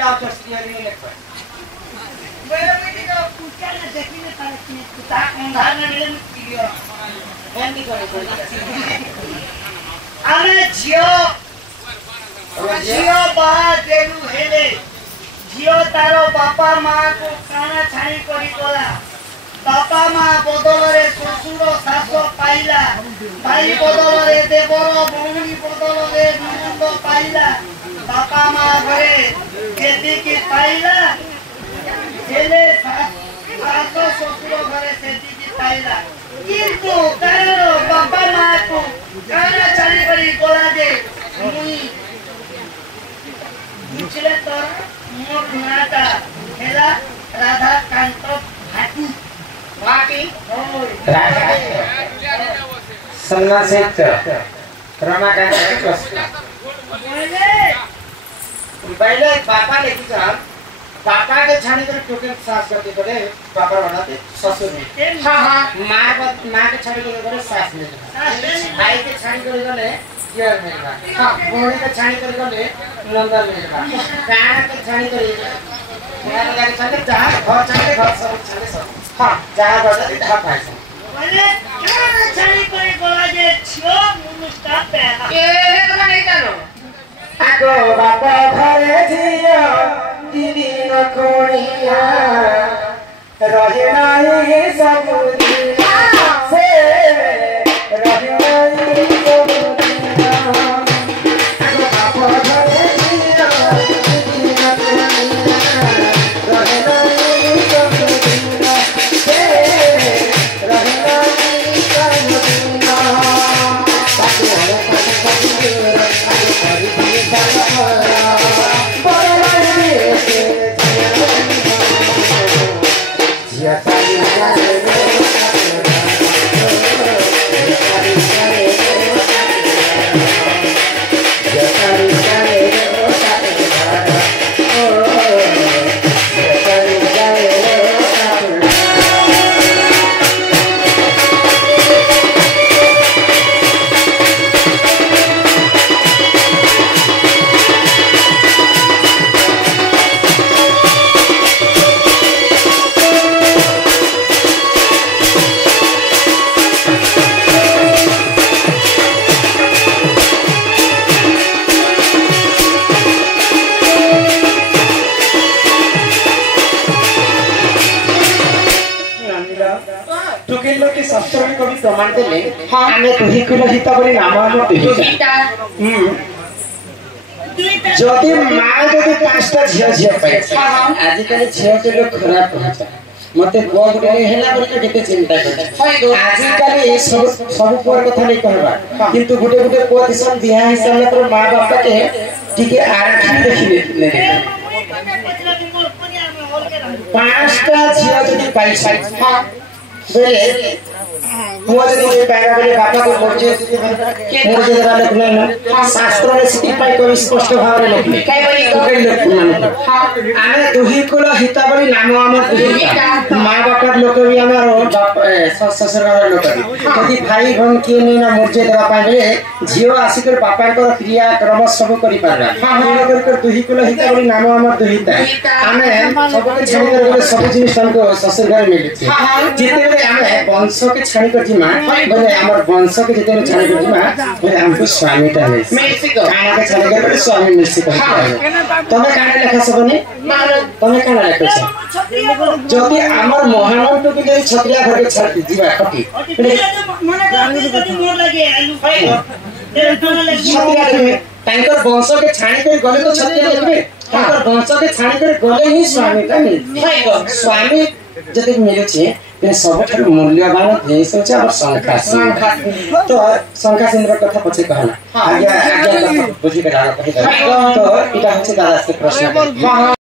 पहला स्त्री हरी ने बेरे बेटी को पूछा ना देखने पर कुत्ता अंधार में मिले पियो एंडी करे आमे झियो बाहर देलु हेले झियो तारो बापा मां को काना छाणी करी गला बापा मां बदल रे ससुर सास पाइला भाई बदल रे देवर भौणी बदल रे ननद पाइला बापा मां घरे खेती की पाइला हेले सास ससुर घरे खेती की पाइला किंतु तारो बापा मां को काना छाणी करी गला दे मुई बुझले तो मोर नाटा हेला राधा कांत भाटी भाटी राजा सन्नासित रमाकांत कृष्ण पहले पापा लेके जा पापा के छानी कर टोके सास करके करे पापा बनाते ससुर ने हां मां के छानी कर सास ने भाई के छानी कर गले जीवन मिलबा हां भौणी के छानी कर गले नंदा मिलबा कान के छानी कर मेरा लगा के छानी जा घर सब छाने सब हां जा बजा इधर पाइस बोले क्या छानी करे गोला जे छियो मुनुष्टा पेला ए तो नहीं जानो आगो बापा घरे जियो दीदी न कोणिया रहे नाही समुदिया से रहे नाही समुदिया आगो बापा घरे जियो दीदी न कोणिया रहे नाही समुदिया से रहे नाही समुदिया प्रमाण देले आमे तुही को हिता बोली नाम हम दुहिता जदि मां जदि पांचटा झिया पाइ आज काल झिया के लोग खराब कहता मते को गुटे हेला बोली केते चिंता कर आज काल सब पर कथा नहीं कहबा किंतु गुटे गुटे को दिसन बियाह हिसाब पर मां बाप के ठीक आखि देखिले पांचटा झिया जदि पाइ बेले हुआ जब पैरा बोले बापा को मोर्चे वाले लिखने ना शास्त्रों में स्थिति पाई कोई स्पष्ट भाव में लिखने कई बोली तो कई लिखने आने दुही को लो हिता बोली नामो आमर दुही माँ बापा लोग भी हमारे ससुर वाले लोग भी यदि भाई बहन किए नहीं ना मोर्चे देवा पाए बोले जियो आसिकर पापा को क्रिया क्रम सब करी पार हाँ कर दुही को लो हिता बोली नामो आमर दुहीता आने सब के छानी कर बोले सब जिनिस हमको ससुर घर मिली थी जितने बोले आने वंश के छानी कर बोले हमार वंश के जितने छाने करती मां बोले हमको स्वामी ता है काना के छाने कर बोले स्वामी मिलसी कहता तमे काना लेखा सबने तमे काना लेखा छ जति हमर महानंद टुकी के छत्रिया घर के छाती जीवा खटी मने गांधी मोर लगे आलू तेरे खाना लगे छत्रिया में टैंकर वंश के छाने कर गले तो छत्रिया लेबे टैंकर वंश के छाने कर गले ही स्वामी ता मिल स्वामी जति मिले छे ते सबठार मूल्यवान देश छ अब संख्या तो संख्या सिंद्र कथा पछि कहला आज्ञा बुझी के डाला कहि तो इटा हচ্ছে दादा के प्रश्न